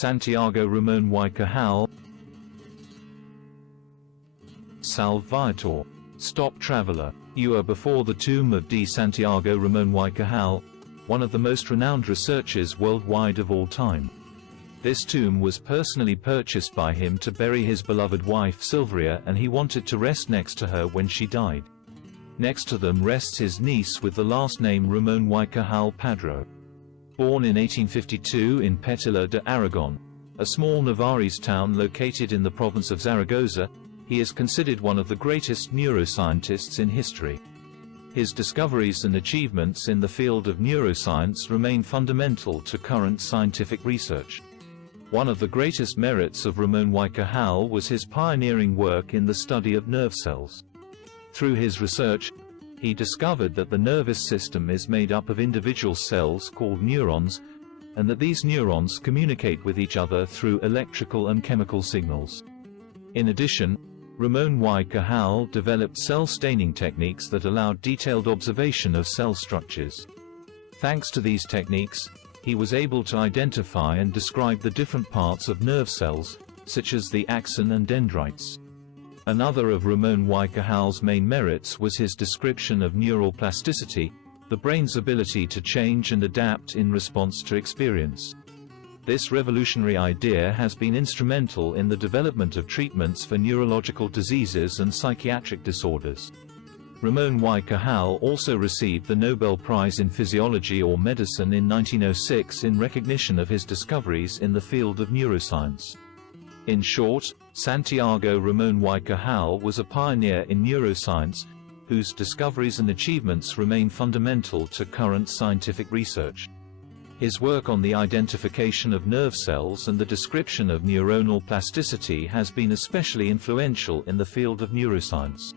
Santiago Ramón y Cajal. Salvator. Stop Traveler. You are before the tomb of Santiago Ramón y Cajal, one of the most renowned researchers worldwide of all time. This tomb was personally purchased by him to bury his beloved wife Silvia, and he wanted to rest next to her when she died. Next to them rests his niece with the last name Ramón y Cajal Padro. Born in 1852 in Petilla de Aragon, a small Navarrese town located in the province of Zaragoza, he is considered one of the greatest neuroscientists in history. His discoveries and achievements in the field of neuroscience remain fundamental to current scientific research. One of the greatest merits of Ramón y Cajal was his pioneering work in the study of nerve cells. Through his research, he discovered that the nervous system is made up of individual cells called neurons, and that these neurons communicate with each other through electrical and chemical signals. In addition, Ramón y Cajal developed cell staining techniques that allowed detailed observation of cell structures. Thanks to these techniques, he was able to identify and describe the different parts of nerve cells, such as the axon and dendrites. Another of Ramón y Cajal's main merits was his description of neural plasticity, the brain's ability to change and adapt in response to experience. This revolutionary idea has been instrumental in the development of treatments for neurological diseases and psychiatric disorders. Ramón y Cajal also received the Nobel Prize in Physiology or Medicine in 1906 in recognition of his discoveries in the field of neuroscience. In short, Santiago Ramón y Cajal was a pioneer in neuroscience, whose discoveries and achievements remain fundamental to current scientific research. His work on the identification of nerve cells and the description of neuronal plasticity has been especially influential in the field of neuroscience.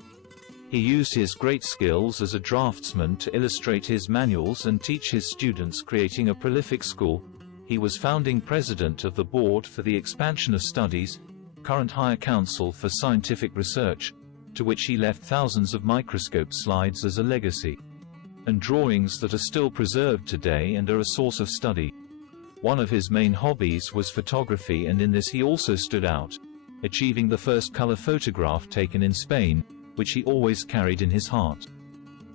He used his great skills as a draftsman to illustrate his manuals and teach his students, creating a prolific school. He was founding president of the Board for the Expansion of Studies, current Higher Council for Scientific Research, to which he left thousands of microscope slides as a legacy, and drawings that are still preserved today and are a source of study. One of his main hobbies was photography, and in this he also stood out, achieving the first color photograph taken in Spain, which he always carried in his heart.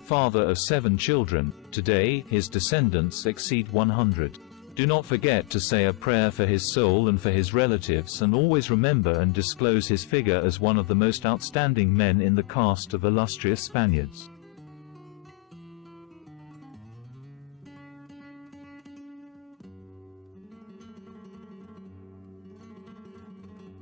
Father of 7 children, today his descendants exceed 100. Do not forget to say a prayer for his soul and for his relatives, and always remember and disclose his figure as one of the most outstanding men in the cast of illustrious Spaniards.